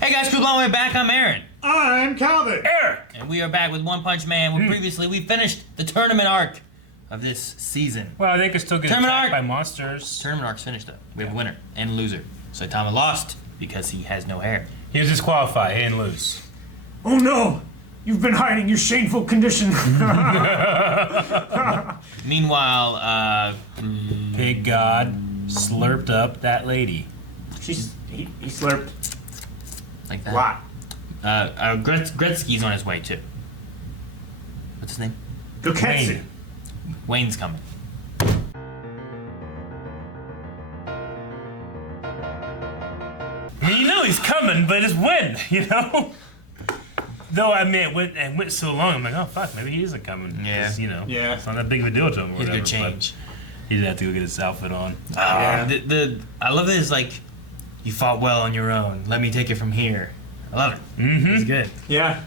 Hey guys, crew, long way back. I'm Aaron. I'm Calvin. Eric! And we are back with One Punch Man, where previously we finished the tournament arc of this season. Well, they could still get Tournament attacked arc. by monsters. Tournament arc's finished, though. We have a winner and loser. Saitama lost because he has no hair. He was disqualified. He didn't lose. Oh no! You've been hiding your shameful condition. Meanwhile, Pig God slurped up that lady. He slurped like a that. lot. Gretzky's on his way, too. What's his name? Goketsu. Wayne. Wayne's coming. I mean, you know he's coming, but it's when, you know? Though, I mean, it went so long, I'm like, oh, fuck, maybe he isn't coming. Yeah. You know, Yeah. it's not that big of a deal to him or He's a whatever. good change. He did have to go get his outfit on. Yeah. I love this, like, you fought well on your own. Let me take it from here. I love it. Mm-hmm. He's good. Yeah.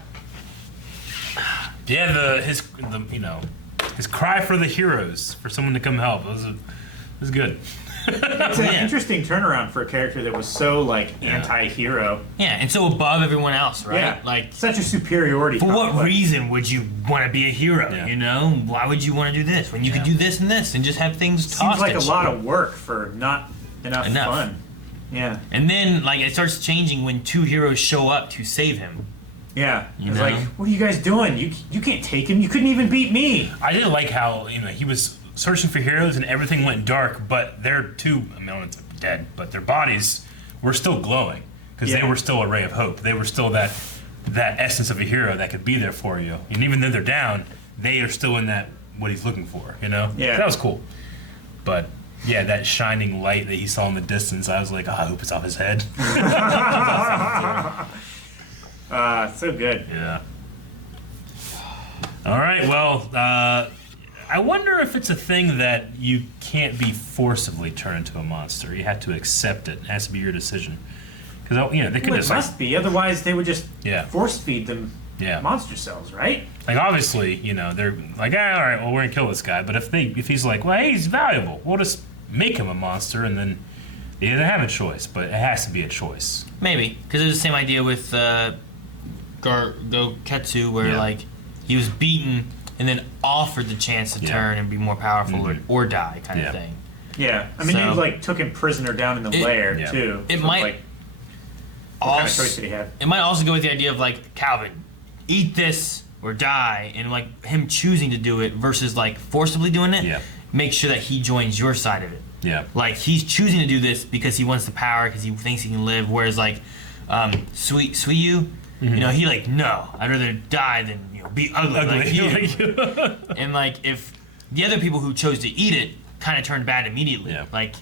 Yeah, his cry for the heroes, for someone to come help, was good. It's an interesting turnaround for a character that was so, like, anti-hero. Yeah, and so above everyone else, right? Yeah. Like, Such a superiority for what complex. reason would you want to be a hero, Yeah. you know? Why would you want to do this when you could do this and this and just have things tossed Seems like at a you? lot of work for not enough fun. Yeah. And then, like, it starts changing when two heroes show up to save him. Yeah. You It's know? like, what are you guys doing? You can't take him. You couldn't even beat me. I did like how, he was searching for heroes and everything went dark, but their dead, but their bodies were still glowing because they were still a ray of hope. They were still that essence of a hero that could be there for you. And even though they're down, they are still in that what he's looking for, you know? Yeah. That was cool. But yeah, that shining light that he saw in the distance, I was like, oh, I hope it's off his head. So good. Yeah. All right, well, I wonder if it's a thing that you can't be forcibly turned into a monster. You have to accept it. It has to be your decision. Because, they could Well, it just, must be. Otherwise, they would just Yeah. force feed them Yeah. monster cells, right? like, obviously, they're like, all right, well, we're going to kill this guy. But if he's like, well, hey, he's valuable, we'll just make him a monster, and then they didn't have a choice. But it has to be a choice. Maybe, because it was the same idea with Goketsu, where, like, he was beaten and then offered the chance to turn and be more powerful or die kind of thing. Yeah. I mean, So- you, like, took him prisoner down in the lair, too. It So, might like, what kind of choice did he have? It might also go with the idea of, like, Calvin, eat this or die, and, like, him choosing to do it versus, like, forcibly doing it, make sure that he joins your side of it. Yeah. Like, he's choosing to do this because he wants the power, because he thinks he can live, whereas, like, Suiyu, he, like, no, I'd rather die than, be ugly like you. And, like, if the other people who chose to eat it kind of turned bad immediately, like,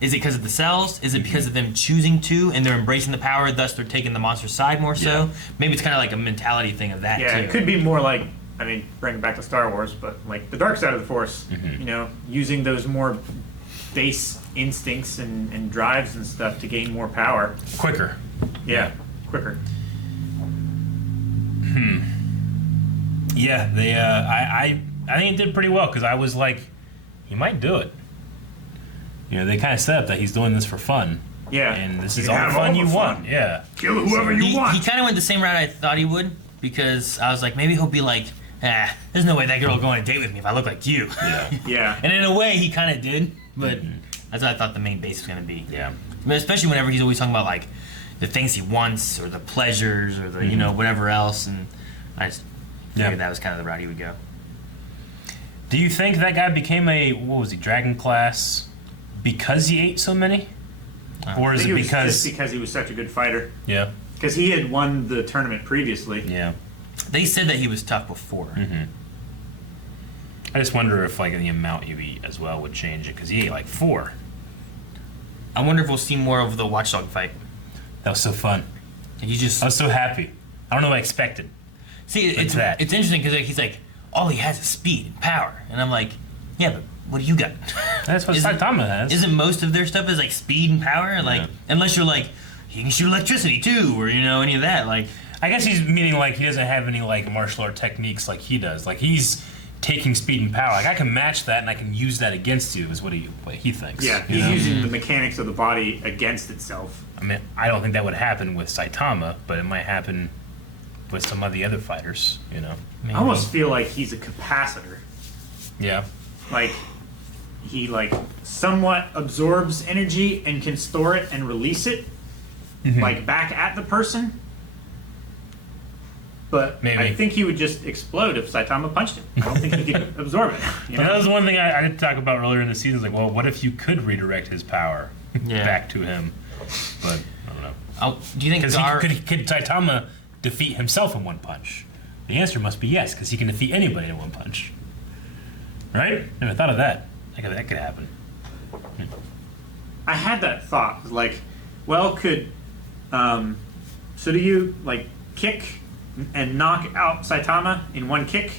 is it because of the cells? Is it because of them choosing to, and they're embracing the power, thus they're taking the monster's side more so? Maybe it's kind of like a mentality thing of that, too. Yeah, it could be more like, I mean, bring it back to Star Wars, but, like, the dark side of the Force, using those more base instincts and drives and stuff to gain more power. Quicker. Yeah, quicker. Yeah, they. I think it did pretty well because I was like, he might do it. They kind of set up that he's doing this for fun. Yeah. And this is all the fun you want. Yeah. Kill whoever you want. He kind of went the same route I thought he would, because I was like, maybe he'll be like, there's no way that girl will go on a date with me if I look like you. Yeah. Yeah. And in a way, he kind of did, but that's what I thought the main base was going to be. Yeah. I mean, especially whenever he's always talking about, like, the things he wants or the pleasures or the, whatever else, and I just figured that was kind of the route he would go. Do you think that guy became Dragon Class because he ate so many? Or is it just because he was such a good fighter? Yeah. Because he had won the tournament previously. Yeah. They said that he was tough before. I just wonder if, like, the amount you eat as well would change it, because he ate, like, 4. I wonder if we'll see more of the Watchdog fight. That was so fun. And you just... I was so happy. I don't know what I expected. See, it's interesting, because he's like, all he has is speed and power. And I'm like, yeah, but what do you got? That's what Saitama has. Isn't most of their stuff is, like, speed and power? Like, unless you're like, he can shoot electricity, too, or, any of that. Like, I guess he's meaning, like, he doesn't have any, like, martial art techniques like he does. Like, he's taking speed and power. Like I can match that and I can use that against you. Is what he thinks. Yeah, you he's know? using the mechanics of the body against itself. I mean, I don't think that would happen with Saitama, but it might happen with some of the other fighters. You know. I almost feel like he's a capacitor. Yeah. Like he like somewhat absorbs energy and can store it and release it, like back at the person. But Maybe. I think he would just explode if Saitama punched him. I don't think he could absorb it. You know? That was one thing I did talk about earlier in the season. Like, well, what if you could redirect his power back to him? But I don't know. Do you think Because could Saitama defeat himself in one punch? The answer must be yes, because he can defeat anybody in one punch. Right? Never thought of that. That could happen. I had that thought. Like, well, could Suryu like kick and knock out Saitama in one kick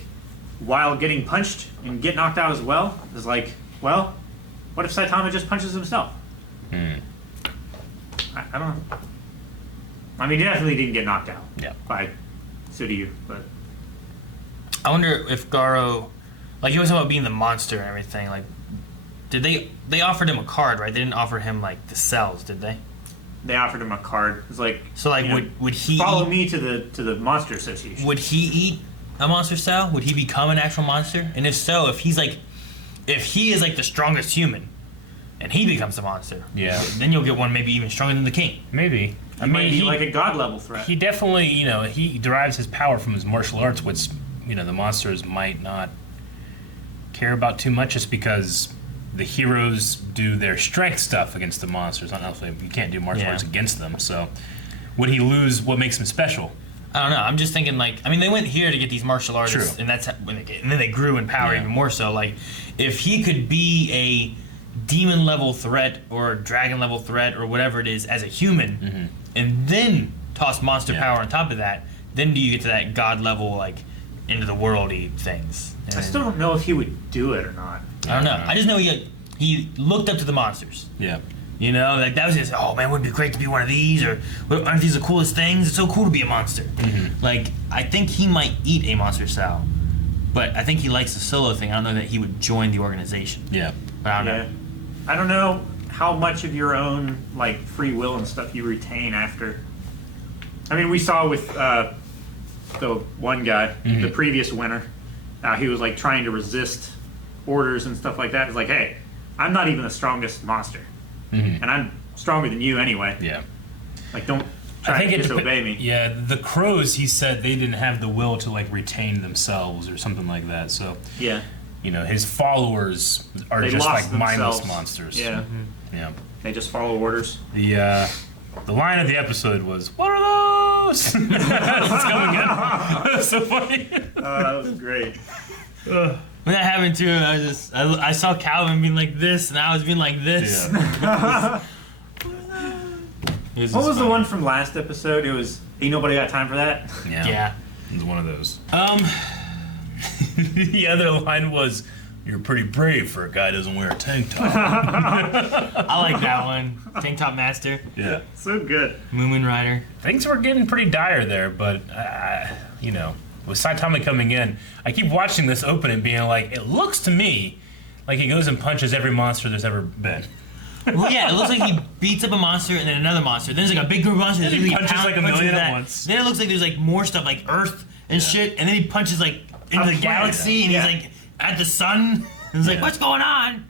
while getting punched and get knocked out as well? It's like, well, what if Saitama just punches himself? I don't know. I mean, he definitely didn't get knocked out by Suryu, but I wonder if Garo, like he was talking about being the monster and everything, like did they offered him a card, right? They didn't offer him like the cells, did they? They offered him a card. It's like, so like, would he follow me to the Monster Association? Would he eat a monster cell? Would he become an actual monster? And if so, if he is like the strongest human, and he becomes a monster, then you'll get one maybe even stronger than the king. Maybe. I mean, he's like a god level threat. He definitely, he derives his power from his martial arts, which the monsters might not care about too much, just because the heroes do their strength stuff against the monsters. Not necessarily, you can't do martial arts against them. So, would he lose what makes him special? I don't know. I'm just thinking like, I mean, they went here to get these martial artists, True. and that's and then they grew in power even more so. Like, if he could be a demon level threat or dragon level threat or whatever it is as a human, and then toss monster power on top of that, then do you get to that god level like into the worldy things? And I still don't know if he would do it or not. I don't know. I just know he looked up to the monsters. Yeah. You know, like that was his, oh man, wouldn't it be great to be one of these? Or aren't these the coolest things? It's so cool to be a monster. Like, I think he might eat a monster cell, but I think he likes the solo thing. I don't know that he would join the organization. Yeah. But I don't know. I don't know how much of your own like free will and stuff you retain after. I mean, we saw with the one guy, the previous winner, he was like trying to resist orders and stuff like that. It's like, hey, I'm not even the strongest monster, and I'm stronger than you anyway. Yeah. Like, don't try to disobey me. Yeah, the crows, he said they didn't have the will to like retain themselves or something like that. So Yeah. His followers are They just lost like mindless themselves. monsters. Yeah. Yeah. They just follow orders. The line of the episode was, "What are those?" It's coming in. That's so funny. That was great. When that happened too, I saw Calvin being like this, and I was being like this. Yeah. What was the one from last episode? It was, ain't nobody got time for that. Yeah. It was one of those. The other line was, "You're pretty brave for a guy who doesn't wear a tank top." I like that one. Tank Top Master. Yeah. So good. Moomin Rider. Things were getting pretty dire there, but, with Saitama coming in, I keep watching this open and being like, it looks to me like he goes and punches every monster there's ever been. Well, yeah, it looks like he beats up a monster and then another monster. Then there's like a big group of monsters. He punches like a million at once. Then it looks like there's like more stuff like Earth and shit. And then he punches like into the planet. galaxy and he's like at the sun. And it's like, what's going on?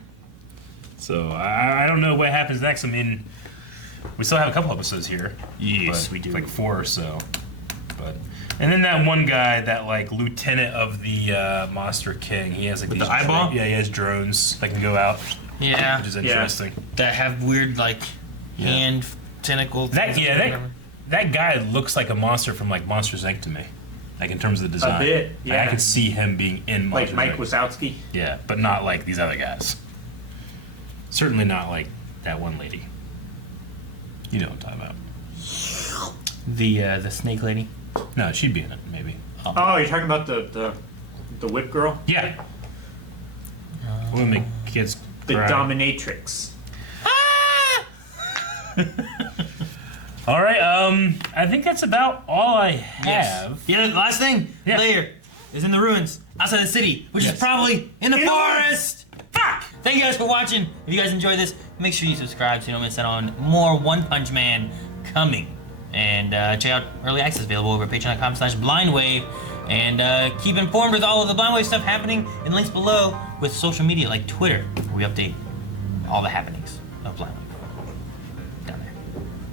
So I don't know what happens next. I mean, we still have a couple episodes here. Yes, but we do. Like 4 or so. And then that one guy, that like lieutenant of the Monster King, he has like With these the eyeball? he has drones that can go out. Yeah. Which is interesting. That have weird like hand tentacle things. That guy looks like a monster from like Monsters Inc. to me. Like in terms of the design. A bit, yeah. I could see him being in Monsters Like Mike Inc. Wazowski. Yeah, but not like these other guys. Certainly not like that one lady. You know what I'm talking about. The snake lady. No, she'd be in it, maybe. Oh, you're talking about the whip girl? Yeah. Women make kids The cry. dominatrix. All right, I think that's about all I have. Yeah, last thing. Yeah. Later. is in the ruins outside the city, which is probably in the forest. Fuck! Thank you guys for watching. If you guys enjoyed this, make sure you subscribe so you don't miss out on more One Punch Man coming. And check out early access available over at patreon.com/blindwave. And keep informed with all of the Blindwave stuff happening in links below with social media like Twitter, where we update all the happenings of Blindwave.